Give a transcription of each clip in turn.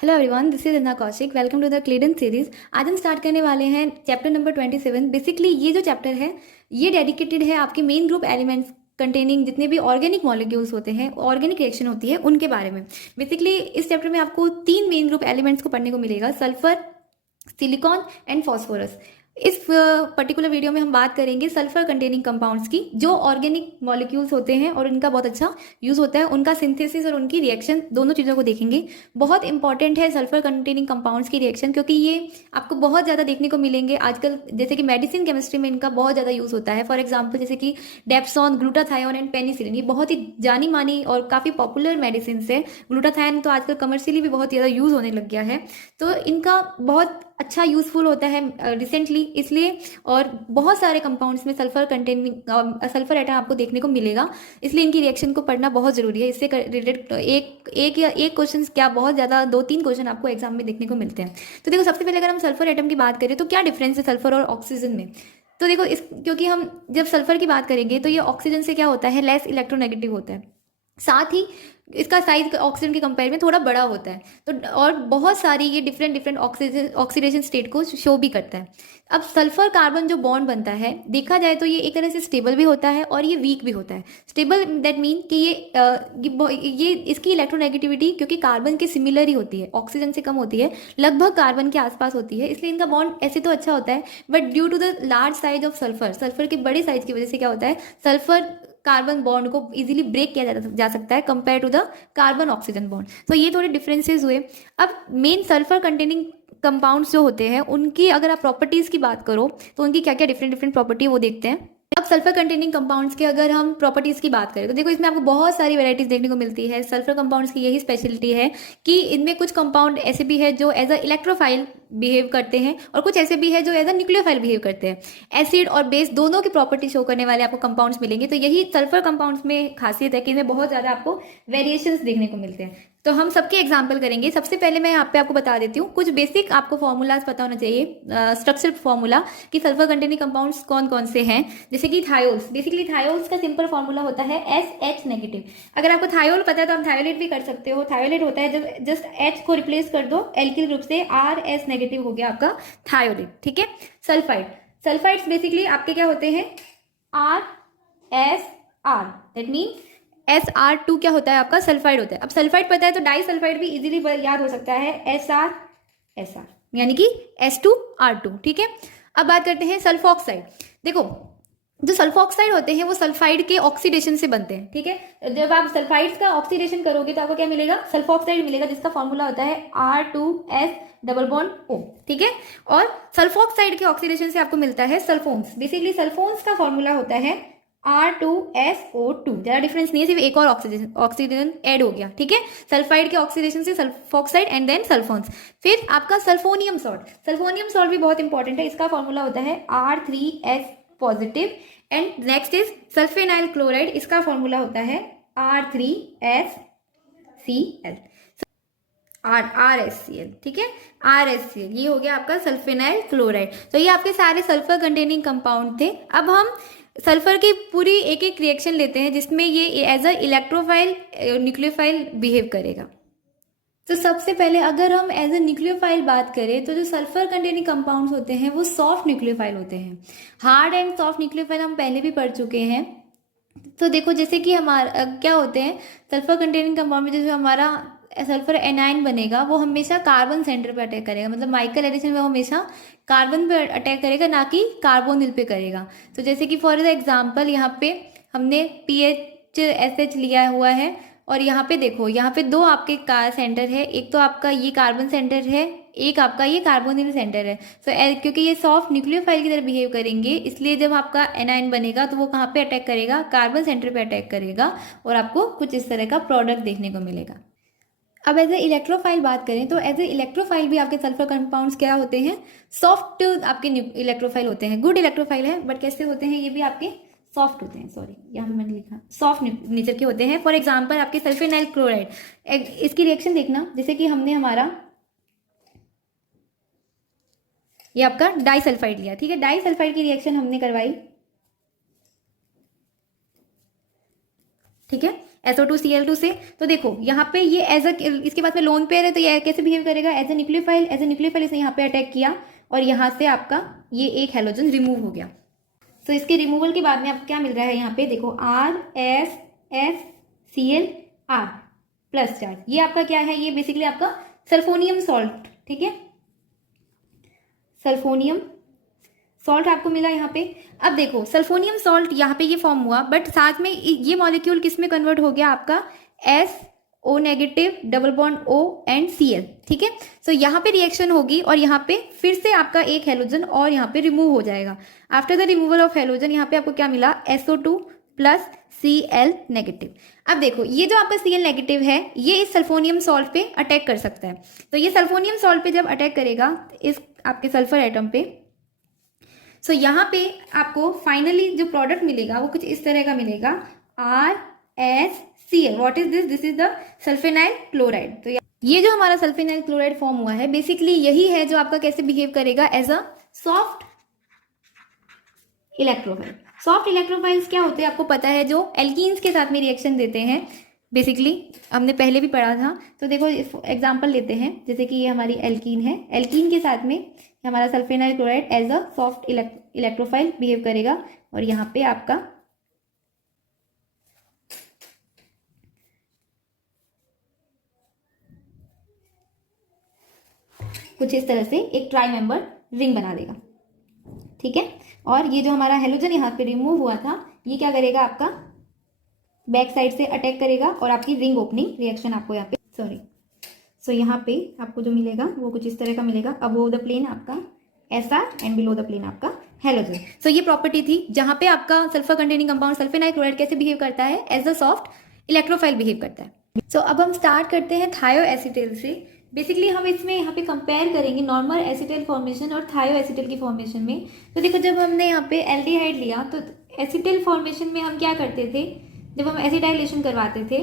Hello everyone, this is Anna Kaushik. Welcome to the Clayden series. आज हम start करने वाले हैं चैप्टर नंबर 27। बेसिकली ये जो चैप्टर है ये डेडिकेटेड है आपके मेन ग्रुप एलिमेंट्स कंटेनिंग जितने भी ऑर्गेनिक मॉलिक्यूल्स होते हैं, ऑर्गेनिक रिएक्शन होती है, उनके बारे में। बेसिकली इस चैप्टर में आपको 3 मेन ग्रुप एलिमेंट्स को पढ़ने को मिलेगा, सल्फर, सिलिकॉन एंड फॉस्फोरस। इस पर्टिकुलर वीडियो में हम बात करेंगे सल्फर कंटेनिंग कंपाउंड्स की, जो ऑर्गेनिक मॉलिक्यूल्स होते हैं और इनका बहुत अच्छा यूज होता है, उनका सिंथेसिस और उनकी रिएक्शन, दोनों चीज़ों को देखेंगे। बहुत इंपॉर्टेंट है सल्फर कंटेनिंग कंपाउंड्स की रिएक्शन, क्योंकि ये आपको बहुत ज़्यादा देखने को मिलेंगे आजकल। जैसे कि मेडिसिन केमिस्ट्री में इनका बहुत ज़्यादा यूज होता है। फॉर एग्जाम्पल जैसे कि डेप्सॉन, ग्लूटाथायोन एंड पेनिसिलिन, ये बहुत ही जानी मानी और काफ़ी पॉपुलर मेडिसिन है। ग्लूटाथायोन तो आजकल कमर्शियली भी बहुत ज़्यादा यूज होने लग गया है, तो इनका बहुत अच्छा यूजफुल होता है रिसेंटली, इसलिए। और बहुत सारे कंपाउंड्स में सल्फर कंटेनिंग सल्फर एटम आपको देखने को मिलेगा, इसलिए इनकी रिएक्शन को पढ़ना बहुत जरूरी है। इससे रिलेटेड एक क्वेश्चन क्या, बहुत ज़्यादा 2-3 क्वेश्चन आपको एग्जाम में देखने को मिलते हैं। तो देखो, सबसे पहले अगर हम सल्फर एटम की बात करें तो क्या डिफरेंस है सल्फर और ऑक्सीजन में। तो देखो, क्योंकि हम जब सल्फर की बात करेंगे तो ये ऑक्सीजन से क्या होता है, लेस इलेक्ट्रोनेगेटिव होता है, साथ ही इसका साइज ऑक्सीजन के कंपेयर में थोड़ा बड़ा होता है। तो और बहुत सारी ये डिफरेंट ऑक्सीडेशन स्टेट को शो भी करता है। अब सल्फर कार्बन जो बॉन्ड बनता है, देखा जाए तो ये एक तरह से स्टेबल भी होता है और ये वीक भी होता है। स्टेबल दैट मीन कि ये इसकी इलेक्ट्रोनेगेटिविटी क्योंकि कार्बन के सिमिलर ही होती है, ऑक्सीजन से कम होती है, लगभग कार्बन के आसपास होती है, इसलिए इनका बॉन्ड ऐसे तो अच्छा होता है। But due to the large size of sulphur के बड़े साइज की वजह से क्या होता है, सल्फर कार्बन बॉन्ड को इजीली ब्रेक किया जा सकता है compare to the carbon oxygen bond. तो ये थोड़े डिफरेंसेस हुए। अब मेन सल्फर कंटेनिंग कंपाउंड्स जो होते हैं उनकी अगर आप प्रॉपर्टीज की बात करो तो उनकी क्या क्या डिफरेंट प्रॉपर्टी वो देखते हैं। अब सल्फर कंटेनिंग कंपाउंड्स के अगर हम प्रॉपर्टीज की बात करें तो देखो, इसमें आपको बहुत सारी वैरायटीज देखने को मिलती है। सल्फर कंपाउंड्स की यही स्पेशलिटी है कि इनमें कुछ कंपाउंड ऐसे भी है जो एज अ इलेक्ट्रोफाइल बिहेव करते हैं और कुछ ऐसे भी है जो एज अ न्यूक्लियोफाइल बिहेव करते हैं। एसिड और बेस दोनों की प्रॉपर्टी शो करने वाले आपको कंपाउंड्स मिलेंगे। तो यही सल्फर कंपाउंड्स में खासियत है कि इनमें बहुत ज्यादा आपको वेरिएशंस देखने को मिलते हैं। तो हम सबके एग्जाम्पल करेंगे। सबसे पहले मैं यहाँ पे आपको बता देती हूँ, कुछ बेसिक आपको फॉर्मूलाज पता होना चाहिए, स्ट्रक्चर फॉर्मूला कि सल्फर कंटेनिंग कंपाउंड्स कौन कौन से हैं। जैसे कि थायोल्स, बेसिकली थायोल्स का सिंपल फॉर्मूला होता है SH नेगेटिव। अगर आपको थायोल पता है तो आप थायोलेट भी कर सकते हो। थायोलेट होता है जब जस्ट H को रिप्लेस कर दो एल्किल ग्रुप से, RS नेगेटिव हो गया आपका थायोलेट, ठीक है। सल्फाइड, सल्फाइड्स बेसिकली आपके क्या होते हैं, RSR, दैट मीन SR2 क्या होता है आपका, सल्फाइड होता है। अब सल्फाइड पता है तो डाई सल्फाइड भी इजीली याद हो सकता है, SR यानी कि S2R2, ठीक है। अब बात करते हैं सल्फॉक्साइड। देखो, जो सल्फॉक्साइड होते हैं वो सल्फाइड के ऑक्सीडेशन से बनते हैं, ठीक है। जब आप सल्फाइड्स का ऑक्सीडेशन करोगे तो आपको क्या मिलेगा, सल्फॉक्साइड मिलेगा, जिसका फॉर्मूला होता है R2S+O, ठीक है। और सल्फॉक्साइड के ऑक्सीडेशन से आपको मिलता है सल्फोन्स। बेसिकली सल्फोन्स का फॉर्मूला होता है R2SO2। ज्यादा डिफरेंस नहीं है, सिर्फ एक और ऑक्सीजन ऐड हो गया, ठीक है। सल्फाइड के ऑक्सीडेशन से सल्फॉक्साइड एंड देन सल्फोन्स। फिर आपका सल्फोनियम सॉल्ट, सल्फोनियम सॉल्ट भी बहुत इंपॉर्टेंट है, इसका फॉर्मूला होता है R3S positive. And next is sulfenyl chloride, इसका फॉर्मूला होता है R3SCl, RSCl, ठीक है, RSCl। ये हो गया आपका सल्फेनाइल क्लोराइड। तो ये आपके सारे सल्फर कंटेनिंग कंपाउंड थे। अब हम सल्फर की पूरी एक एक रिएक्शन लेते हैं जिसमें ये as a electrophile nucleophile behave करेगा। तो सबसे पहले अगर हम एज ए न्यूक्लियोफाइल बात करें तो जो सल्फर कंटेनिंग कंपाउंड्स होते हैं वो सॉफ्ट न्यूक्लियोफाइल होते हैं। हार्ड एंड सॉफ्ट न्यूक्लियोफाइल हम पहले भी पढ़ चुके हैं। तो देखो, जैसे कि हमारा क्या होते हैं सल्फर कंटेनिंग कंपाउंड में, जैसे हमारा सल्फर एनाइन बनेगा वो हमेशा कार्बन सेंटर पे अटैक करेगा, मतलब माइकल एडिशन में वो हमेशा कार्बन पे अटैक करेगा, ना कि कार्बोनिल पे करेगा। तो जैसे कि फॉर एग्जाम्पल यहाँ पे हमने PHSH लिया हुआ है और यहाँ पे देखो, यहाँ पे 2 आपके सेंटर है, एक तो आपका ये कार्बन सेंटर है, एक आपका ये कार्बोनिल सेंटर है। तो क्योंकि ये सॉफ्ट न्यूक्लियोफाइल की तरह बिहेव करेंगे, इसलिए जब आपका एनाइन बनेगा तो वो कहाँ पे अटैक करेगा, कार्बन सेंटर पे अटैक करेगा और आपको कुछ इस तरह का प्रोडक्ट देखने को मिलेगा। अब एज ए इलेक्ट्रोफाइल बात करें तो एज ए इलेक्ट्रोफाइल भी आपके सल्फर कंपाउंड्स क्या होते हैं, सॉफ्ट आपके इलेक्ट्रोफाइल होते हैं। गुड इलेक्ट्रोफाइल है, बट कैसे होते हैं, ये भी आपके सॉफ्ट होते हैं। सॉरी, यहाँ पे मैंने लिखा सॉफ्ट नेचर के होते हैं। फॉर एग्जांपल आपके सल्फेनाइल क्लोराइड, इसकी रिएक्शन देखना, जैसे कि हमने हमारा ये आपका डाइसल्फाइड लिया, ठीक है। डाइसल्फाइड की रिएक्शन हमने करवाई, ठीक है। SO2Cl2 से। तो देखो यहाँ पे ये एज अ, इसके बाद में लोन पेयर है तो ये कैसे बिहेव करेगा, as a nucleophile. As a nucleophile इसने यहाँ पे अटैक किया और यहाँ से आपका ये एक हेलोजन रिमूव हो गया। तो इसके रिमूवल के बाद में आपको क्या मिल रहा है यहाँ पे, देखो RSSCl प्लस चार्ज, ये आपका क्या है, ये बेसिकली आपका सल्फोनियम सॉल्ट, ठीक है, सल्फोनियम सॉल्ट आपको मिला यहाँ पे। अब देखो सल्फोनियम सॉल्ट यहाँ पे ये फॉर्म हुआ, बट साथ में ये मॉलिक्यूल किस में कन्वर्ट हो गया, आपका SO negative double bond O and Cl, ठीक है। सो यहाँ पे रिएक्शन होगी और यहाँ पे फिर से आपका एक हेलोजन और यहाँ पे रिमूव हो जाएगा। After the removal of halogen यहाँ पे आपको क्या मिला, SO2 प्लस Cl नेगेटिव। अब देखो ये जो आपका Cl नेगेटिव है ये इस सल्फोनियम सॉल्ट पे अटैक कर सकता है। तो ये सल्फोनियम सॉल्ट पे जब अटैक करेगा इस आपके सल्फर एटम पे, सो यहाँ पे आपको फाइनली जो प्रोडक्ट मिलेगा वो कुछ इस तरह का मिलेगा, RSCl। What is this, this is the sulfenyl chloride. तो ये जो हमारा सल्फेनाइल क्लोराइड फॉर्म हुआ है बेसिकली यही है जो आपका कैसे बिहेव करेगा, as a soft electrophile. Soft electrophiles क्या होते हैं आपको पता है, जो एल्कीन्स के साथ में रिएक्शन देते हैं, बेसिकली हमने पहले भी पढ़ा था। तो देखो एग्जांपल लेते हैं, जैसे कि ये हमारी एल्कीन है, एल्कीन के साथ में हमारा sulfenyl chloride as a soft electrophile behave करेगा और यहाँ पे आपका कुछ इस तरह से एक ट्राई मेंबर रिंग बना देगा, ठीक है। और ये जो हमारा हेलोजन यहाँ पे रिमूव हुआ था ये क्या करेगा, आपका बैक साइड से अटैक करेगा और आपकी रिंग ओपनिंग रिएक्शन आपको यहाँ पे सो यहाँ पे आपको जो मिलेगा वो कुछ इस तरह का मिलेगा। अबोव द प्लेन आपका SR and below the plane आपका हेलोजन। सो ये प्रॉपर्टी थी जहाँ पे आपका sulphur containing compound sulphenyl chloride कैसे बिहेव करता है, as a soft electrophile behave करता है। सो अब हम स्टार्ट करते हैं थायोएसिटेल से। बेसिकली हम इसमें यहाँ पे कंपेयर करेंगे नॉर्मल एसिटेल फॉर्मेशन और थायोएसिटेल की फॉर्मेशन में। तो देखो जब हमने यहाँ पे एल्डिहाइड लिया तो एसिटेल फॉर्मेशन में हम क्या करते थे, जब हम एसिडाइलेशन करवाते थे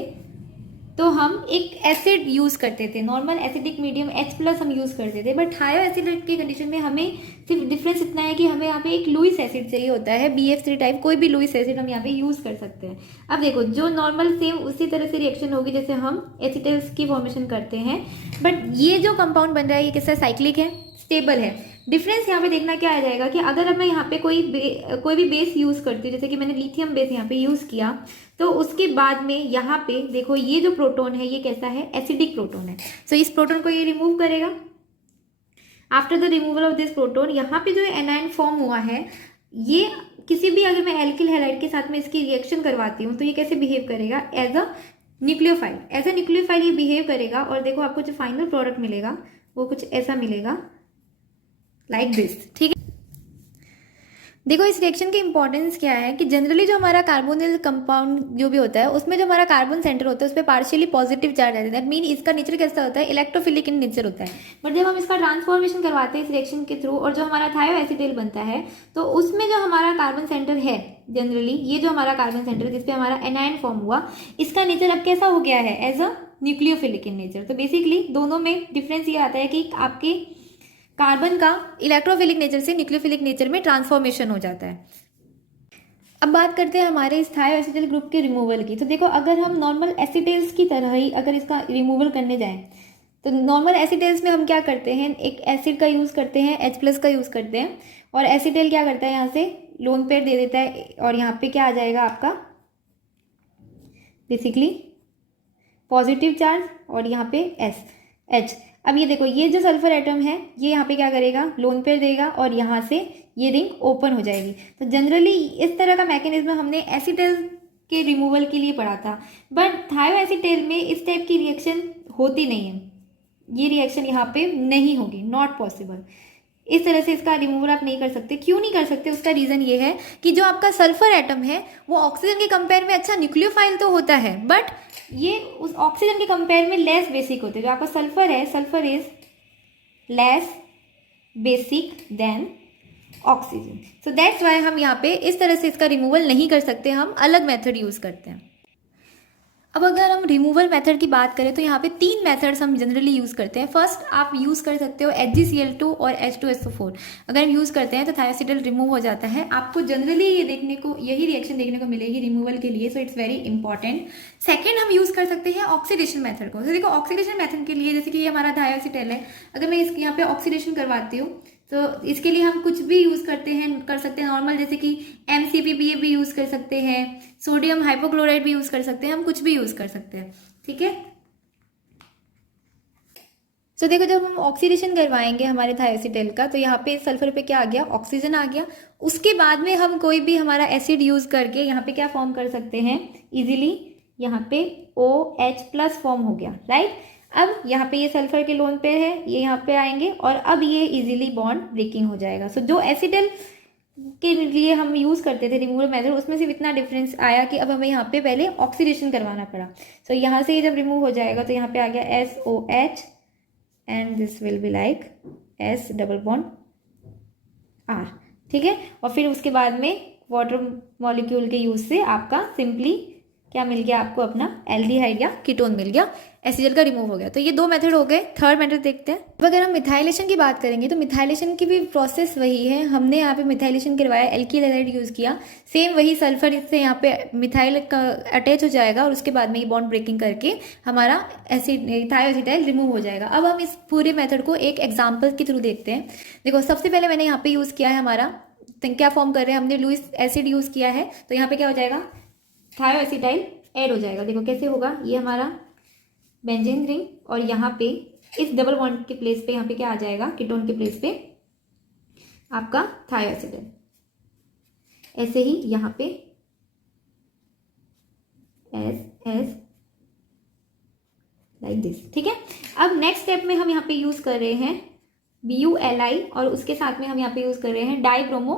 तो हम एक एसिड यूज़ करते थे, नॉर्मल एसिडिक मीडियम H+ हम यूज़ करते थे। बट थायोएसिड की कंडीशन में हमें सिर्फ डिफरेंस इतना है कि हमें यहाँ पे एक लुईस एसिड चाहिए होता है, BF3 टाइप, कोई भी लुईस एसिड हम यहाँ पे यूज़ कर सकते हैं। अब देखो जो नॉर्मल सेम उसी तरह से रिएक्शन होगी जैसे हम एसिटेल्स की फॉर्मेशन करते हैं, बट ये जो कंपाउंड बन रहा है ये कैसा साइक्लिक है, स्टेबल है। डिफरेंस यहाँ पे देखना क्या आ जाएगा कि अगर अब मैं यहाँ पे कोई भी बेस यूज़ करती हूँ, जैसे कि मैंने लिथियम बेस यहाँ पे यूज़ किया, तो उसके बाद में यहाँ पे देखो ये जो प्रोटोन है ये कैसा है, एसिडिक प्रोटोन है। सो इस प्रोटोन को ये रिमूव करेगा। After the removal of this proton यहाँ पे जो एनायन फॉर्म हुआ है ये किसी भी, अगर मैं एल्किल हैलाइड के साथ में इसकी रिएक्शन करवाती हूँ तो ये कैसे बिहेव करेगा, as a nucleophile. As a nucleophile ये बिहेव करेगा और देखो आपको जो फाइनल प्रोडक्ट मिलेगा वो कुछ ऐसा मिलेगा, लाइक दिस, ठीक है। देखो इस रिएक्शन की इंपॉर्टेंस क्या है कि जनरली जो हमारा कार्बोनिल कंपाउंड जो भी होता है उसमें जो हमारा कार्बन सेंटर होता है उस पर पार्शियली पॉजिटिव चार्ज आता है। दैट मीन इसका नेचर कैसा होता है, इलेक्ट्रोफिलिक इन नेचर होता है। बट जब हम इसका ट्रांसफॉर्मेशन करवाते हैं इस रिएक्शन के थ्रू और जो हमारा थायोएसिटेल बनता है तो उसमें जो हमारा कार्बन सेंटर है, जनरली ये जो हमारा कार्बन सेंटर जिसपे हमारा एनायन फॉर्म हुआ, इसका नेचर अब कैसा हो गया है, as a nucleophilic in nature. तो बेसिकली दोनों में डिफरेंस ये आता है कि आपके कार्बन का इलेक्ट्रोफिलिक नेचर से न्यूक्लियोफिलिक नेचर में ट्रांसफॉर्मेशन हो जाता है। अब बात करते हैं हमारे इस थायोएसिटेल ग्रुप के रिमूवल की। तो देखो अगर हम नॉर्मल एसिटेल्स की तरह ही अगर इसका रिमूवल करने जाएं तो नॉर्मल एसिटेल्स में हम क्या करते हैं, एक एसिड का यूज़ करते हैं, H+ का यूज़ करते हैं, और एसिटेल क्या करता है यहाँ से लोन पेयर दे देता है और यहाँ पे क्या आ जाएगा आपका बेसिकली पॉजिटिव चार्ज और यहाँ पे H। अब ये देखो ये जो सल्फर एटम है ये यहाँ पे क्या करेगा, लोन पेयर देगा और यहाँ से ये रिंग ओपन हो जाएगी। तो जनरली इस तरह का मैकेनिज्म हमने एसिटेल के रिमूवल के लिए पढ़ा था, बट थायोएसिटेल में इस टाइप की रिएक्शन होती नहीं है, ये रिएक्शन यहाँ पे नहीं होगी, नॉट पॉसिबल। इस तरह से इसका रिमूवल आप नहीं कर सकते। क्यों नहीं कर सकते, उसका रीज़न ये है कि जो आपका सल्फर एटम है वो ऑक्सीजन के कंपेयर में अच्छा न्यूक्लियोफाइल तो होता है, बट ये उस ऑक्सीजन के कंपेयर में लेस बेसिक होते हैं। जो आपका सल्फर है, sulphur is less basic than oxygen. So that's why हम यहाँ पे इस तरह से इसका रिमूवल नहीं कर सकते, हम अलग मेथड यूज़ करते हैं। अब अगर हम रिमूवल मेथड की बात करें तो यहाँ पे 3 मेथड्स हम जनरली यूज़ करते हैं। फर्स्ट आप यूज़ कर सकते हो HgCl2 और H2SO4। अगर हम यूज़ करते हैं तो थायोसिटल रिमूव हो जाता है। आपको जनरली यही रिएक्शन देखने को मिलेगी रिमूवल के लिए, so it's very important. Second हम यूज़ कर सकते हैं ऑक्सीडेशन मेथड को। तो देखो ऑक्सीडेशन मेथड के लिए, जैसे कि ये हमारा थायोसिटल है, अगर मैं इसके यहाँ पे ऑक्सीडेशन करवाती हूँ तो इसके लिए हम कुछ भी यूज़ कर सकते हैं नॉर्मल, जैसे कि MCPBA भी यूज़ कर सकते हैं, सोडियम हाइपोक्लोराइड भी यूज़ कर सकते हैं, हम कुछ भी यूज़ कर सकते हैं, ठीक है। तो देखो जब हम ऑक्सीडेशन करवाएंगे हमारे थायोसिटल का तो यहाँ पे सल्फर पे क्या आ गया, ऑक्सीजन आ गया। उसके बाद में हम कोई भी हमारा एसिड यूज़ करके यहाँ पे क्या फॉर्म कर सकते हैं इजीली, यहाँ पे OH+ फॉर्म हो गया, राइट। अब यहाँ पे ये सल्फर के लोन पे है, ये यहाँ पे आएंगे और अब ये इजीली बॉन्ड ब्रेकिंग हो जाएगा। सो जो एसिडल के लिए हम यूज़ करते थे रिमूवल मेथड, उसमें सिर्फ इतना डिफरेंस आया कि अब हमें यहाँ पे पहले ऑक्सीडेशन करवाना पड़ा। सो यहाँ से जब रिमूव हो जाएगा तो यहाँ पे आ गया SOH and this will be like S+R, ठीक है। और फिर उसके बाद में वाटर मॉलिक्यूल के यूज से आपका सिंपली क्या मिल गया, आपको अपना एल्डिहाइड या कीटोन मिल गया, एसिडल का रिमूव हो गया। तो ये 2 मेथड हो गए। थर्ड मेथड देखते हैं। अब अगर हम मिथाइलेशन की बात करेंगे तो मिथाइलेशन की भी प्रोसेस वही है। हमने यहाँ पे मिथाइलेशन करवाया, एल्किल हैलाइड यूज़ किया, सेम वही सल्फर से यहाँ पे मिथाइल का अटैच हो जाएगा और उसके बाद में ये बॉन्ड ब्रेकिंग करके हमारा थायोसिटाइल रिमूव हो जाएगा। अब हम इस पूरे मेथड को एक एग्जाम्पल के थ्रू देखते हैं। देखो सबसे पहले मैंने यहाँ पे यूज़ किया है हमारा, तो क्या फॉर्म कर रहे हैं, हमने लुईस एसिड यूज़ किया है, तो यहाँ पे क्या हो जाएगा, थायोएसिटाइल ऐड हो जाएगा। देखो कैसे होगा, ये हमारा बेंजीन रिंग और यहाँ पे इस डबल बॉन्ड के प्लेस पे यहाँ पे क्या आ जाएगा, कीटोन के प्लेस पे आपका थायोएसिटाइल। ऐसे ही यहाँ पे एस लाइक दिस, ठीक है। अब नेक्स्ट स्टेप में हम यहाँ पे यूज कर रहे हैं BuLi और उसके साथ में हम यहाँ पे यूज कर रहे हैं डाइब्रोमो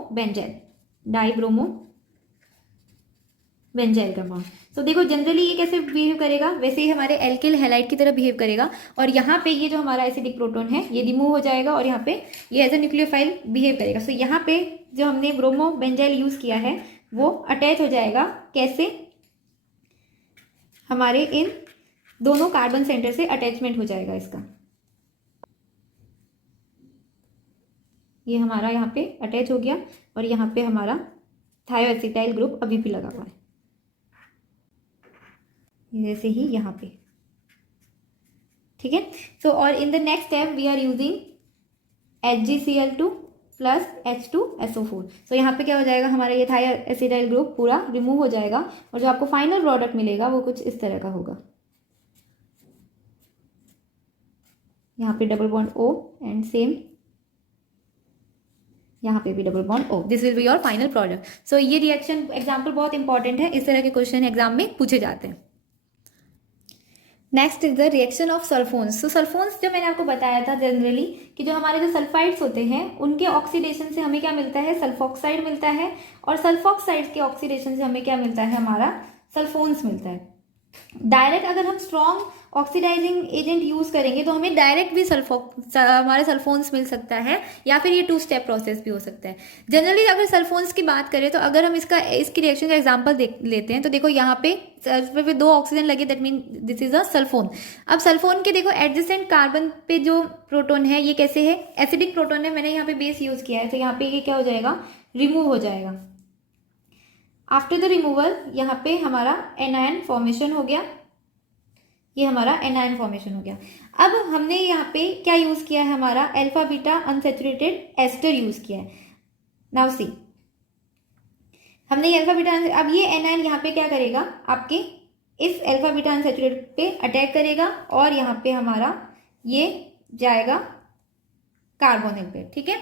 कंपाउंड। तो देखो जनरली ये कैसे बिहेव करेगा, वैसे ही हमारे एल्किल हैलाइड की तरह बिहेव करेगा और यहाँ पे ये जो हमारा एसिडिक प्रोटॉन है ये रिमूव हो जाएगा और यहाँ पे ये एज ए न्यूक्लियोफाइल बिहेव करेगा। सो यहाँ पे जो हमने ब्रोमो बेंजाइल यूज किया है वो अटैच हो जाएगा, कैसे, हमारे इन दोनों कार्बन सेंटर से अटैचमेंट हो जाएगा इसका। ये हमारा यहाँ पे अटैच हो गया और यहाँ पे हमारा थायोएसिटाइल ग्रुप अभी भी लगा हुआ है, जैसे ही यहाँ पे, ठीक है। सो और in the next step we are using HgCl2 plus H2SO4। So यहाँ पे क्या हो जाएगा, हमारा ये थायोएसिटाइल ग्रुप पूरा रिमूव हो जाएगा और जो आपको फाइनल प्रोडक्ट मिलेगा वो कुछ इस तरह का होगा। यहाँ पे double bond O and same यहाँ पे भी double bond O, this will be your final product. So ये रिएक्शन एग्जाम्पल बहुत इंपॉर्टेंट है, इस तरह के क्वेश्चन एग्जाम में पूछे जाते हैं। Next is the reaction of sulfones. तो सल्फोन्स जो मैंने आपको बताया था जनरली कि जो हमारे जो सल्फाइड्स होते हैं उनके ऑक्सीडेशन से हमें क्या मिलता है, सल्फॉक्साइड मिलता है और सल्फॉक्साइड के ऑक्सीडेशन से हमें क्या मिलता है, हमारा सल्फोन्स मिलता है। डायरेक्ट अगर हम स्ट्रॉन्ग ऑक्सीडाइजिंग एजेंट यूज करेंगे तो हमें डायरेक्ट भी हमारे सल्फोन्स मिल सकता है या फिर ये 2 स्टेप प्रोसेस भी हो सकता है। जनरली अगर सल्फोन्स की बात करें तो अगर हम इसकी रिएक्शन का एग्जांपल लेते हैं तो देखो यहाँ पे सल्फर पे 2 ऑक्सीजन लगे, that mean this is a sulphone. अब सल्फोन के देखो एडजेसेंट कार्बन पे जो प्रोटोन है ये कैसे है, एसिडिक प्रोटोन है, मैंने यहाँ पे बेस यूज किया है तो यहाँ पे ये क्या हो जाएगा, रिमूव हो जाएगा। आफ्टर द रिमूवल यहाँ पे हमारा एनायन फॉर्मेशन हो गया, ये हमारा एनायन फॉर्मेशन हो गया। अब हमने यहाँ पे क्या यूज किया है, हमारा alpha beta unsaturated ester use किया है। नाउ सी, हमने ये अल्फा बीटा, अब ये एनायन यहाँ पे क्या करेगा, आपके इस अल्फा बीटा अनसैचुरेटेड पे अटैक करेगा और यहाँ पे हमारा ये जाएगा कार्बोनिल पे, ठीक है।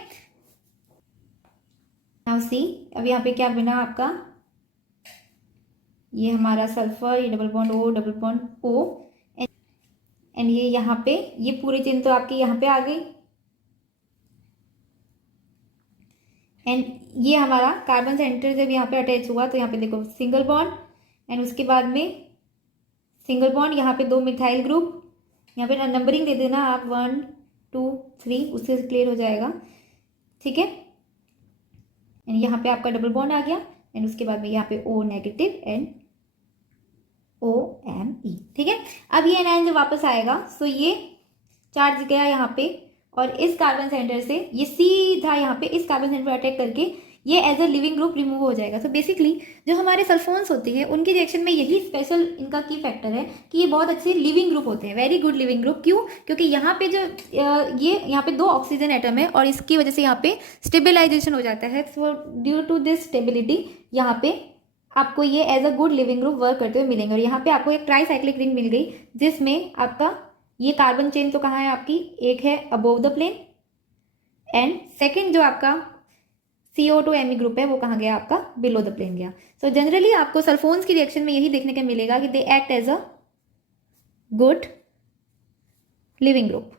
नाउ सी, अब यहाँ पे क्या बना आपका, ये हमारा सल्फर, ये double bond O double bond O and ये यहाँ पे ये पूरी चेन तो आपकी यहाँ पे आ गई एंड ये हमारा कार्बन सेंटर जब यहाँ पे अटैच हुआ तो यहाँ पे देखो सिंगल बॉन्ड एंड उसके बाद में सिंगल बॉन्ड, यहाँ पे 2 मिथाइल ग्रुप, यहाँ पे नंबरिंग दे देना आप 1 2 3, उससे क्लियर हो जाएगा, ठीक है। एंड यहाँ पे आपका डबल बॉन्ड आ गया एंड उसके बाद में यहाँ पे O नेगेटिव एंड OMe, ठीक है। अब ये एनायन जब वापस आएगा सो ये चार्ज गया यहाँ पे और इस कार्बन सेंटर से ये सीधा यहाँ पे इस कार्बन सेंटर पर अटैक करके ये as a leaving group remove हो जाएगा। सो बेसिकली जो हमारे सल्फोन्स होती है उनकी रिएक्शन में यही स्पेशल इनका की फैक्टर है कि ये बहुत अच्छे लिविंग ग्रुप होते हैं, वेरी गुड लिविंग ग्रुप। क्यों? क्योंकि यहाँ पे जो ये यहाँ पे 2 ऑक्सीजन एटम है और इसकी वजह से यहाँ पे स्टेबिलाईजेशन हो जाता है। So due to this stability यहाँ पे आपको ये as a good leaving group work करते हुए मिलेंगे। और यहाँ पे आपको एक ट्राईसाइक्लिक रिंग मिल गई जिसमें आपका ये कार्बन चेन तो कहाँ है आपकी, एक है above the plane and second जो आपका CO2Me ग्रुप है वो कहाँ गया आपका, बिलो द प्लेन गया। सो जनरली आपको सल्फोन्स की रिएक्शन में यही देखने को मिलेगा कि they act as a good leaving group.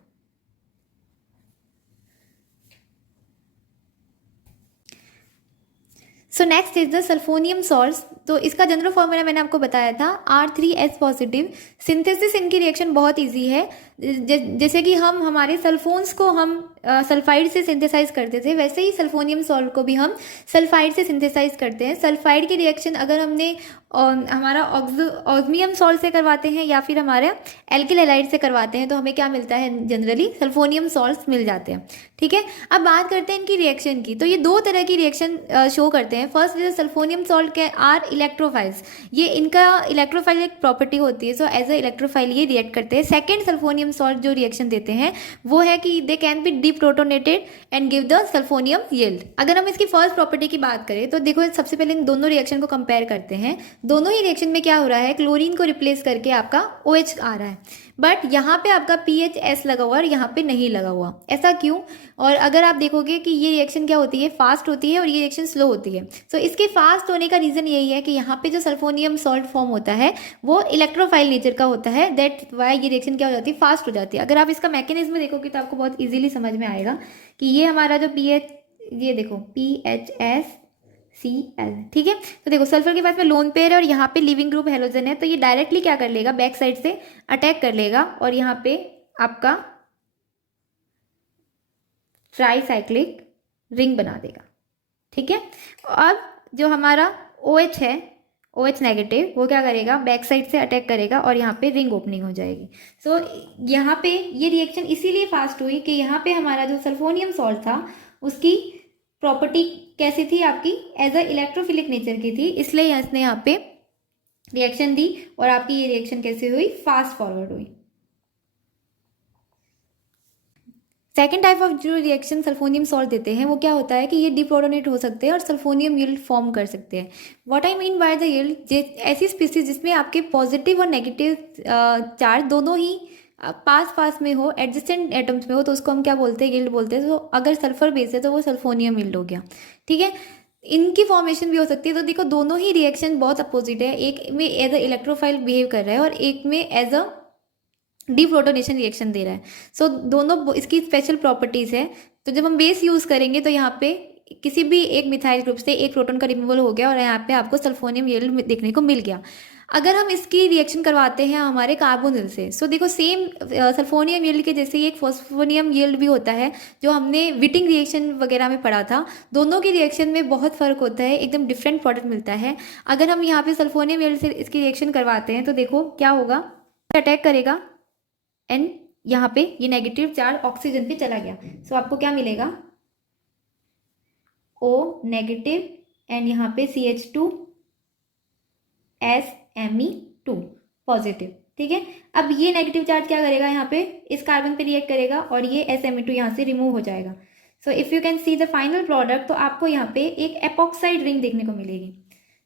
So next is the sulphonium salts. तो इसका जनरल फॉर्मूला मैंने आपको बताया था R3S पॉजिटिव। सिंथेसिस इनकी रिएक्शन बहुत इजी है। जैसे कि हम हमारे सल्फोन्स को हम सल्फाइड से सिंथेसाइज करते थे, वैसे ही सल्फोनियम सॉल्ट को भी हम सल्फाइड से सिंथेसाइज करते हैं। सल्फाइड की रिएक्शन अगर हमने हमारा ऑस्मियम सॉल्ट से करवाते हैं या फिर हमारे एल्किल हैलाइड से करवाते हैं तो हमें क्या मिलता है, जनरली सल्फोनियम सॉल्ट्स मिल जाते हैं, ठीक है। अब बात करते हैं इनकी रिएक्शन की। तो ये 2 तरह की रिएक्शन शो करते हैं। फर्स्ट जो सल्फोनियम सॉल्ट के आर इलेक्ट्रोफाइल्स, ये इनका इलेक्ट्रोफाइल एक प्रॉपर्टी होती है, सो एज अ इलेक्ट्रोफाइल ये रिएक्ट करते हैं। सेकेंड सल्फोनियम सॉल्ट जो रिएक्शन देते हैं वो है कि they can be deprotonated and give the sulfonium ylide. अगर हम इसकी फर्स्ट प्रॉपर्टी की बात करें तो देखो सबसे पहले इन दोनों रिएक्शन को कंपेयर करते हैं। दोनों ही रिएक्शन में क्या हो रहा है, क्लोरीन को रिप्लेस करके आपका OH आ रहा है, बट यहाँ पे आपका PHS लगा हुआ और यहाँ पे नहीं लगा हुआ। ऐसा क्यों? और अगर आप देखोगे कि ये रिएक्शन क्या होती है, फास्ट होती है और ये रिएक्शन स्लो होती है। सो इसके फास्ट होने का रीज़न यही है कि यहाँ पे जो सल्फोनियम सॉल्ट फॉर्म होता है वो इलेक्ट्रोफाइल नेचर का होता है, दैट वाई ये रिएक्शन क्या हो जाती है, फास्ट हो जाती है। अगर आप इसका मैकेनिज्म देखोगे तो आपको बहुत ईजिली समझ में आएगा कि ये हमारा जो ये देखो PHSCl, ठीक है। तो देखो सल्फर के पास में लोन पेयर है और यहाँ पे लिविंग ग्रुप हेलोजन है, तो ये डायरेक्टली क्या कर लेगा, बैक साइड से अटैक कर लेगा और यहाँ पे आपका ट्राईसाइक्लिक रिंग बना देगा, ठीक है। अब जो हमारा OH है, OH नेगेटिव, वो क्या करेगा, बैक साइड से अटैक करेगा और यहाँ पे रिंग ओपनिंग हो जाएगी। सो यहाँ पे ये रिएक्शन इसीलिए फास्ट हुई कि यहाँ पे हमारा जो सल्फोनियम सॉल्ट था उसकी प्रॉपर्टी कैसी थी आपकी, एज अ इलेक्ट्रोफिलिक नेचर की थी, इसलिए इसने यहाँ पे रिएक्शन दी और आपकी ये रिएक्शन कैसे हुई, फास्ट फॉरवर्ड हुई। सेकेंड टाइप ऑफ जो रिएक्शन सल्फोनियम सॉल्ट देते हैं वो क्या होता है कि ये डिप्रोटोनेट हो सकते हैं और सल्फोनियम यील्ड फॉर्म कर सकते हैं। What I mean by the yield, ऐसी स्पीसीज जिसमें आपके पॉजिटिव और नेगेटिव चार्ज दोनों ही पास में हो, एडजेसेंट एटम्स में हो, तो उसको हम क्या बोलते हैं, यील्ड बोलते हैं। तो अगर सल्फर बेस है तो वो सल्फोनियम यील्ड हो गया, ठीक है। इनकी फॉर्मेशन भी हो सकती है। तो देखो दोनों ही रिएक्शन बहुत अपोजिट है, एक में एज अ इलेक्ट्रोफाइल बिहेव कर रहा है और एक में एज अ डीप्रोटोनेशन रिएक्शन दे रहा है। सो दोनों इसकी स्पेशल प्रॉपर्टीज़ है। तो जब हम बेस यूज़ करेंगे तो यहाँ पे किसी भी एक मिथाइल ग्रुप से एक प्रोटॉन का रिमूवल हो गया और यहाँ पे आपको सल्फोनियम यील्ड देखने को मिल गया। अगर हम इसकी रिएक्शन करवाते हैं हमारे कार्बोनिल से, सो देखो सेम सल्फोनियम यील्ड के जैसे ही एक फॉस्फोनियम यील्ड भी होता है जो हमने विटिंग रिएक्शन वगैरह में पढ़ा था। दोनों की रिएक्शन में बहुत फ़र्क होता है, एकदम डिफरेंट प्रोडक्ट मिलता है। अगर हम यहाँ पे सल्फोनियम यील्ड से इसकी रिएक्शन करवाते हैं तो देखो क्या होगा, अटैक करेगा एंड यहाँ पे ये नेगेटिव चार्ज ऑक्सीजन पे चला गया। सो आपको क्या मिलेगा, O नेगेटिव एंड यहाँ पे CH2SMe2 पॉजिटिव, ठीक है। अब ये नेगेटिव चार्ज क्या करेगा, यहाँ पे इस कार्बन पे रिएक्ट करेगा और ये SMe2 यहाँ से रिमूव हो जाएगा। सो if you can see the final product, तो आपको यहाँ पे एक एपॉक्साइड रिंग देखने को मिलेगी।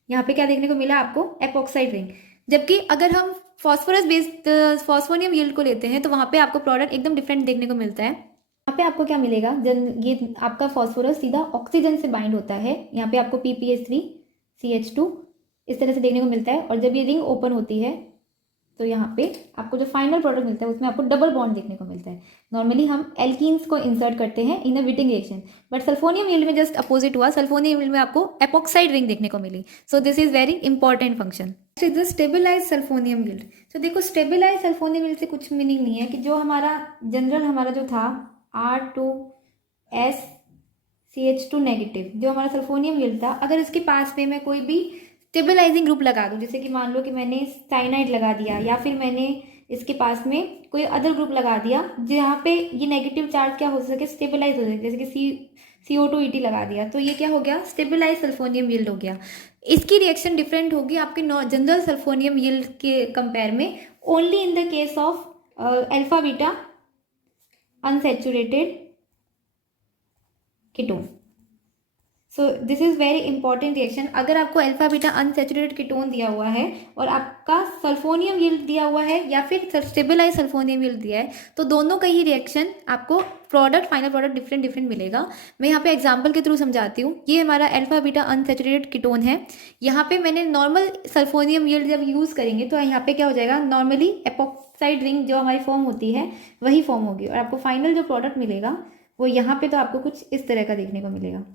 यहाँ पे क्या देखने को मिला आपको, एपॉक्साइड रिंग। जबकि अगर हम फॉस्फोरस बेस्ड फॉस्फोनियम यील्ड को लेते हैं तो वहाँ पे आपको प्रोडक्ट एकदम डिफरेंट देखने को मिलता है। यहाँ पे आपको क्या मिलेगा, ये आपका फॉस्फोरस सीधा ऑक्सीजन से बाइंड होता है, यहाँ पे आपको PPH3 CH2 इस तरह से देखने को मिलता है। और जब ये रिंग ओपन होती है तो यहाँ पे आपको जो फाइनल प्रोडक्ट मिलता है उसमें आपको डबल बॉन्ड देखने को मिलता है। नॉर्मली हम एल्कीन्स को इंसर्ट करते हैं in a Wittig reaction, but sulfonium ylide में जस्ट अपोजिट हुआ, सल्फोनियम यील्ड में आपको एपॉक्साइड रिंग देखने को मिली। So this is very important function. Stabilise sulfonium ylide. तो देखो स्टेबिलाइज सल्फोनियम यील्ड से कुछ मीनिंग नहीं है कि जो हमारा जनरल हमारा जो था R2S CH2 नेगेटिव जो हमारा सल्फोनियम यील्ड था, अगर इसके पास में मैं कोई भी स्टेबलाइजिंग ग्रुप लगा दूँ, जैसे कि मान लो कि मैंने साइनाइड लगा दिया या फिर मैंने इसके पास में कोई अदर ग्रुप लगा दिया जहाँ पे ये नेगेटिव चार्ज क्या हो सके, स्टेबलाइज हो सके, जैसे कि CO2 लगा दिया, तो ये क्या हो गया, स्टेबलाइज सल्फोनियम यील्ड हो गया। इसकी रिएक्शन डिफरेंट होगी आपके जनरल सल्फोनियम यील्ड के कंपेयर में, only in the case of alpha beta unsaturated ketone. So this is very important reaction. अगर आपको अल्फा बीटा अनसेचुरेटेड कीटोन दिया हुआ है और आपका सल्फोनियम यील्ड दिया हुआ है या फिर स्टेबलाइज सल्फोनियम यील्ड दिया है, तो दोनों का ही रिएक्शन आपको प्रोडक्ट, फाइनल प्रोडक्ट डिफरेंट मिलेगा। मैं यहाँ पे एग्जांपल के थ्रू समझाती हूँ। ये हमारा अल्फा बीटा अनसेचुरेटेड कीटोन है। यहाँ पे मैंने नॉर्मल सल्फोनियम यील्ड जब यूज़ करेंगे तो यहाँ पे क्या हो जाएगा, नॉर्मली एपॉक्साइड रिंग जो हमारी फॉर्म होती है वही फॉर्म होगी और आपको फाइनल जो प्रोडक्ट मिलेगा वो यहाँ पे तो आपको कुछ इस तरह का देखने को मिलेगा।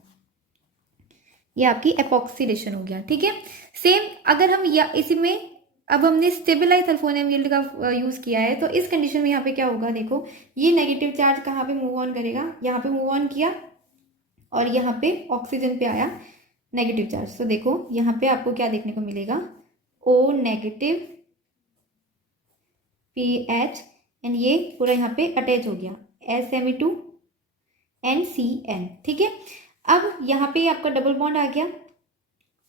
ये आपकी एपॉक्सीडेशन हो गया, ठीक है। सेम अगर हम या इसी में अब हमने स्टेबलाइज सल्फोनियम यील्ड का यूज़ किया है, तो इस कंडीशन में यहाँ पे क्या होगा, देखो ये नेगेटिव चार्ज कहाँ पे मूव ऑन करेगा, यहाँ पे मूव ऑन किया और यहाँ पे ऑक्सीजन पे आया नेगेटिव चार्ज। तो देखो यहाँ पे आपको क्या देखने को मिलेगा, O नेगेटिव PH एंड ये पूरा यहाँ पे अटैच हो गया SME2 NCN, ठीक है। अब यहाँ पे आपका डबल बॉन्ड आ गया।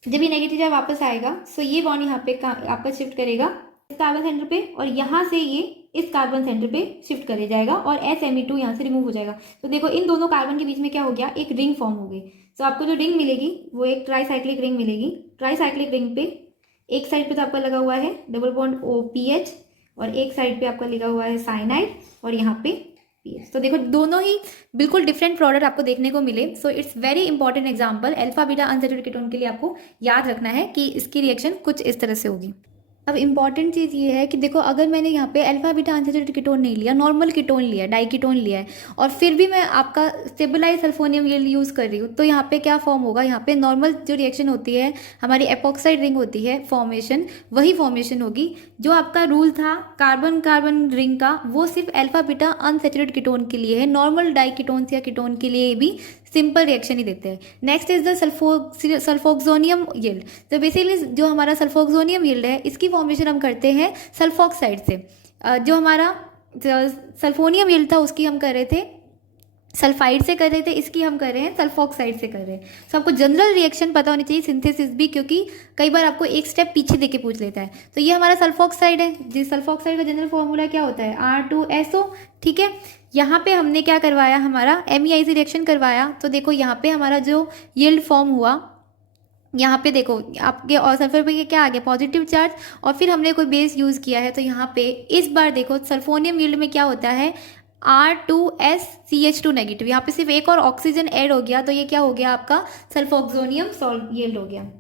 जब ये नेगेटिव चार्ज वापस आएगा सो ये बॉन्ड यहाँ पे आपका शिफ्ट करेगा इस कार्बन सेंटर पे और यहाँ से ये इस कार्बन सेंटर पे शिफ्ट करे जाएगा और SME2 यहाँ से रिमूव हो जाएगा। तो देखो इन दोनों कार्बन के बीच में क्या हो गया, एक रिंग फॉर्म हो गई। तो आपको जो रिंग मिलेगी वो एक ट्राईसाइक्लिक रिंग मिलेगी। ट्राईसाइक्लिक रिंग पे एक साइड पे तो आपका लगा हुआ है डबल बॉन्ड OPH और एक साइड पे आपका लगा हुआ है साइनाइड और यहाँ पे PH। तो देखो दोनों ही बिल्कुल डिफरेंट प्रोडक्ट आपको देखने को मिले। So it's very important example. Alpha beta unsaturated ketone के लिए आपको याद रखना है कि इसकी रिएक्शन कुछ इस तरह से होगी। अब इंपॉर्टेंट चीज़ ये है कि देखो अगर मैंने यहाँ पे अल्फा बीटा अनसेचुरेटेड कीटोन नहीं लिया, नॉर्मल कीटोन लिया, डाइकीटोन लिया है और फिर भी मैं आपका स्टेबलाइज सल्फोनियम यील्ड यूज़ कर रही हूँ, तो यहाँ पे क्या फॉर्म होगा, यहाँ पे नॉर्मल जो रिएक्शन होती है हमारी एपॉक्साइड रिंग होती है फॉर्मेशन, वही फॉर्मेशन होगी। जो आपका रूल था कार्बन कार्बन रिंग का वो सिर्फ अल्फा बीटा अनसेचुरेटेड कीटोन के लिए है, नॉर्मल डाइकीटोन या कीटोन के लिए भी सिंपल रिएक्शन ही देते हैं। Next is the sulfoxonium ylide. तो बेसिकली जो हमारा सल्फोक्सोनियम यील्ड है इसकी फॉर्मेशन हम करते हैं सल्फॉक्साइड से। जो हमारा सल्फोनियम यील्ड था उसकी हम कर रहे थे सल्फाइड से कर रहे थे, इसकी हम कर रहे हैं सल्फॉक्साइड से कर रहे हैं। तो आपको जनरल रिएक्शन पता होनी चाहिए, सिंथेसिस भी, क्योंकि कई बार आपको एक स्टेप पीछे देके पूछ लेता है। तो ये हमारा सल्फॉक्साइड है, जिस सल्फॉक्साइड का जनरल फॉर्मूला क्या होता है R2SO, ठीक है। यहाँ पे हमने क्या करवाया, हमारा MEIC रिएक्शन करवाया। तो देखो यहाँ पे हमारा जो यील्ड फॉर्म हुआ, यहाँ पे देखो आपके और सल्फर पे क्या आ गया, पॉजिटिव चार्ज, और फिर हमने कोई बेस यूज़ किया है। तो यहाँ पे इस बार देखो सल्फोनियम यील्ड में क्या होता है, R2SCH2 नेगेटिव, यहाँ पे सिर्फ एक और ऑक्सीजन ऐड हो गया, तो ये क्या हो गया आपका सल्फोक्सोनियम यील्ड हो गया।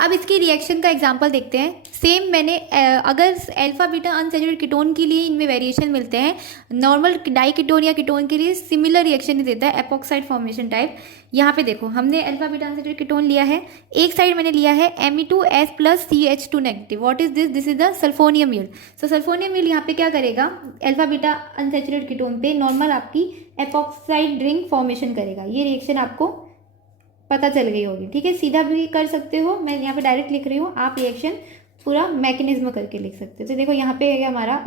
अब इसकी रिएक्शन का एग्जांपल देखते हैं। सेम मैंने अगर अल्फा बीटा अनसेचुरेटेड कीटोन के लिए इनमें वेरिएशन मिलते हैं, नॉर्मल डाई कीटोन या कीटोन के लिए सिमिलर रिएक्शन ही देता है, एपॉक्साइड फॉर्मेशन टाइप। यहाँ पे देखो हमने अल्फा बीटा अनसेचुरेटेड कीटोन लिया है, एक साइड मैंने लिया है Me2S plus CH2 negative. What is this, this is the sulfonium yield. So सल्फोनियम yield यहाँ पे क्या करेगा, अल्फा बीटा अनसेचुरेटेड कीटोन पे नॉर्मल आपकी एपॉक्साइड रिंग फॉर्मेशन करेगा। ये रिएक्शन आपको पता चल गई होगी, ठीक है। सीधा भी कर सकते हो, मैं यहाँ पे डायरेक्ट लिख रही हूँ, आप रिएक्शन पूरा मैकेनिज्म करके लिख सकते हो। तो देखो यहाँ पे है हमारा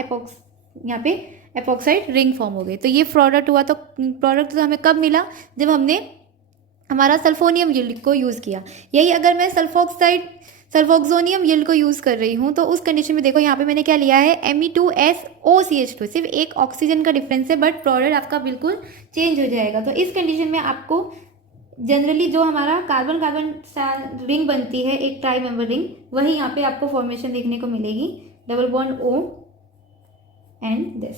यहाँ पे एपॉक्साइड रिंग फॉर्म हो गई। तो ये प्रोडक्ट हुआ। तो प्रोडक्ट तो हमें कब मिला, जब हमने हमारा सल्फोनियम यील्ड को यूज़ किया। यही अगर मैं सल्फोक्सोनियम यील्ड को यूज़ कर रही हूँ तो उस कंडीशन में देखो यहाँ पे मैंने क्या लिया है, Me2SOCH2, सिर्फ एक ऑक्सीजन का डिफरेंस है, बट प्रोडक्ट आपका बिल्कुल चेंज हो जाएगा। तो इस कंडीशन में आपको जनरली जो हमारा कार्बन कार्बन रिंग बनती है, एक ट्राई मेंबर रिंग, वही यहाँ पे आपको फॉर्मेशन देखने को मिलेगी, double bond O and this.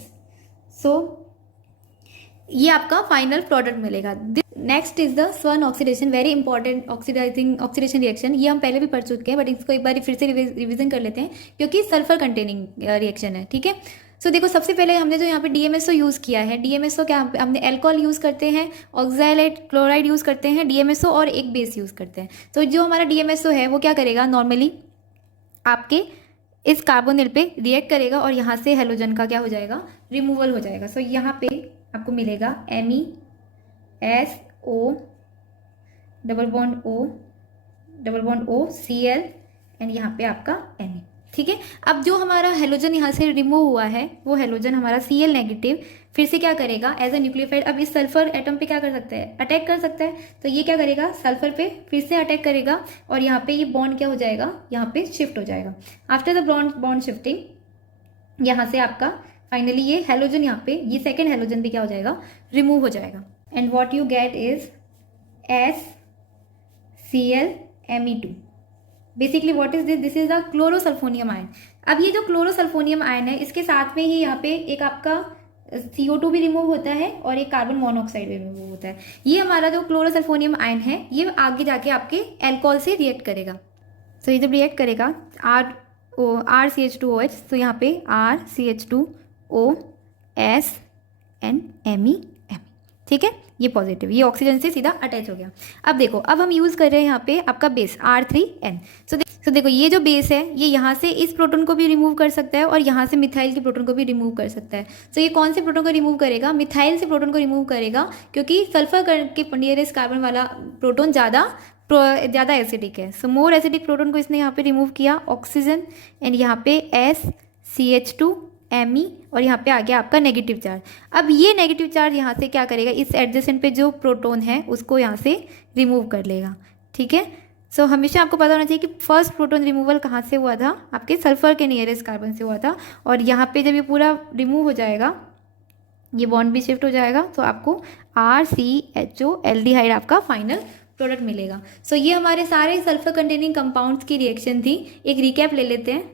So ये आपका फाइनल प्रोडक्ट मिलेगा। Next is the Swern oxidation, very important oxidation reaction. ये हम पहले भी पढ़ चुके हैं, बट इसको एक बार फिर से रिविजन कर लेते हैं क्योंकि सल्फर कंटेनिंग रिएक्शन है, ठीक है। सो देखो सबसे पहले हमने जो यहाँ पे DMSO यूज़ किया है, DMSO क्या हमने एल्कोहल यूज़ करते हैं, ऑक्सैलेट क्लोराइड यूज़ करते हैं, DMSO और एक बेस यूज़ करते हैं। तो जो हमारा DMSO है वो क्या करेगा, नॉर्मली आपके इस कार्बोनिल पे रिएक्ट करेगा और यहाँ से हेलोजन का क्या हो जाएगा, रिमूवल हो जाएगा। सो यहाँ पे आपको मिलेगा MESO double bond O Cl and यहाँ पे आपका Na। ठीक है, अब जो हमारा हेलोजन यहाँ से रिमूव हुआ है वो हेलोजन हमारा Cl नेगेटिव फिर से क्या करेगा एज अ न्यूक्लियोफाइड, अब इस सल्फर एटम पे क्या कर सकता है, अटैक कर सकता है। तो ये क्या करेगा, सल्फर पे फिर से अटैक करेगा और यहाँ पे ये बॉन्ड क्या हो जाएगा, यहाँ पे शिफ्ट हो जाएगा। आफ्टर द बॉन्ड शिफ्टिंग यहाँ से आपका फाइनली ये हेलोजन यहाँ पे ये सेकेंड हेलोजन भी क्या हो जाएगा, रिमूव हो जाएगा। And what you get is SClMe2। Basically what is this is the chlorosulfonium ion. अब ये जो क्लोरोसल्फोनियम आयन है इसके साथ में ही यहाँ पे एक आपका CO2 भी रिमूव होता है और एक कार्बन मोनोऑक्साइड भी रिमूव होता है। ये हमारा जो क्लोरोसल्फोनियम आयन है ये आगे जाके आपके एल्कोहल से रिएक्ट करेगा। सो ये जब रिएक्ट करेगा RCH2OH, तो यहाँ पे RCH2OS एंड Me। ठीक है, ये पॉजिटिव, ये ऑक्सीजन से सीधा अटैच हो गया। अब देखो, अब हम यूज़ कर रहे हैं यहाँ पे आपका बेस R3N। सो देखो ये जो बेस है ये यहाँ से इस प्रोटोन को भी रिमूव कर सकता है और यहाँ से मिथाइल के प्रोटोन को भी रिमूव कर सकता है। सो ये कौन से प्रोटोन को रिमूव करेगा, मिथाइल से प्रोटोन को रिमूव करेगा, क्योंकि सल्फर के नियरेस्ट कार्बन वाला प्रोटोन ज़्यादा एसिडिक है। सो मोर एसिडिक प्रोटोन को इसने यहाँ पे रिमूव किया, ऑक्सीजन, एंड यहाँ पे SCH2Me और यहाँ पे आ गया आपका नेगेटिव चार्ज। अब ये नेगेटिव चार्ज यहाँ से क्या करेगा, इस एडजेसेंट पे जो प्रोटोन है उसको यहाँ से रिमूव कर लेगा। ठीक है, सो हमेशा आपको पता होना चाहिए कि फर्स्ट प्रोटोन रिमूवल कहाँ से हुआ था, आपके सल्फर के नियरेस्ट कार्बन से हुआ था। और यहाँ पे जब ये पूरा रिमूव हो जाएगा, ये बॉन्ड भी शिफ्ट हो जाएगा, तो आपको RCHO एल्डिहाइड आपका फाइनल प्रोडक्ट मिलेगा। सो ये हमारे सारे सल्फर कंटेनिंग कंपाउंड्स की रिएक्शन थी। एक रिकैप ले लेते हैं।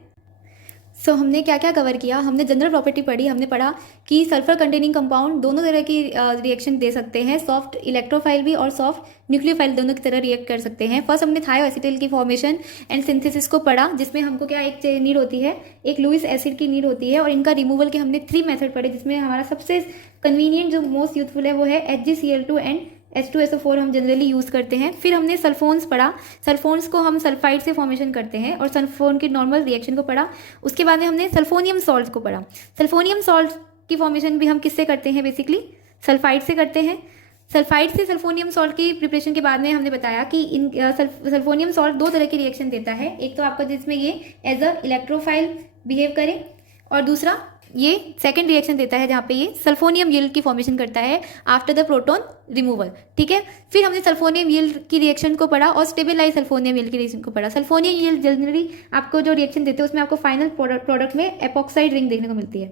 सो हमने क्या क्या कवर किया, हमने जनरल प्रॉपर्टी पढ़ी, हमने पढ़ा कि सल्फर कंटेनिंग कंपाउंड दोनों तरह की रिएक्शन दे सकते हैं, सॉफ्ट इलेक्ट्रोफाइल भी और सॉफ्ट न्यूक्लियोफाइल दोनों की तरह रिएक्ट कर सकते हैं। फर्स्ट हमने थायोएसिटल की फॉर्मेशन एंड सिंथेसिस को पढ़ा, जिसमें हमको क्या एक नीड होती है, एक लुईस एसिड की नीड होती है, और इनका रिमूवल के हमने 3 मेथड पढ़े, जिसमें हमारा सबसे कन्वीनियंट जो मोस्ट यूथफुल है वो है HgCl2 एंड H2SO4 हम जनरली यूज़ करते हैं। फिर हमने सल्फोन्स पढ़ा, सल्फोन्स को हम सल्फाइड से फॉर्मेशन करते हैं और सल्फोन की नॉर्मल रिएक्शन को पढ़ा। उसके बाद में हमने सल्फोनियम सॉल्ट को पढ़ा। सल्फोनियम सॉल्ट की फॉर्मेशन भी हम किससे करते हैं, बेसिकली सल्फाइड से करते हैं। सल्फाइड से सल्फोनियम सॉल्ट की प्रिपरेशन के बाद में हमने बताया कि इन सल्फोनियम सॉल्ट 2 तरह की रिएक्शन देता है, एक तो आपका जिसमें ये एज अ इलेक्ट्रोफाइल बिहेव करे, और दूसरा ये सेकंड रिएक्शन देता है जहाँ पे ये सल्फोनियम यील्ड की फॉर्मेशन करता है आफ्टर द प्रोटोन रिमूवल। ठीक है, फिर हमने सल्फोनियम यील्ड की रिएक्शन को पढ़ा और स्टेबलाइज सल्फोनियम यील्ड की रिएक्शन को पढ़ा। सल्फोनियम यील्ड जनरली आपको जो रिएक्शन देते हैं उसमें आपको फाइनल प्रोडक्ट में एपॉक्साइड रिंग देखने को मिलती है,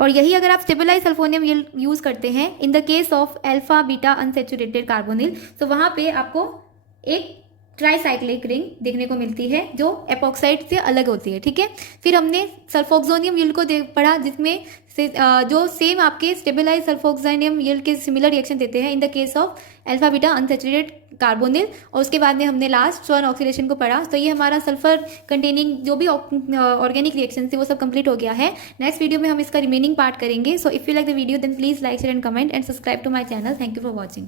और यही अगर आप स्टेबलाइज सल्फोनियम यील्ड यूज करते हैं in the case of alpha beta unsaturated carbonyl, तो वहाँ पे आपको एक ट्राईसाइक्लिक रिंग देखने को मिलती है जो एपॉक्साइड से अलग होती है। ठीक है, फिर हमने सल्फोक्सोनियम यील्ड को पढ़ा, जिसमें जो सेम आपके स्टेबलाइज सल्फोक्सोनियम यील्ड के सिमिलर रिएक्शन देते हैं in the case of alpha beta unsaturated carbonyl, और उसके बाद में हमने लास्ट स्वर्ण ऑक्सीडेशन को पढ़ा। तो ये हमारा सल्फर कंटेनिंग जो भी ऑर्गेनिक रिएक्शन थे वो सब कंप्लीट हो गया है। नेक्स्ट वीडियो में हम इसका रिमेनिंग पार्ट करेंगे। So if you like the video then please like share and comment and subscribe to my channel. Thank you for watching.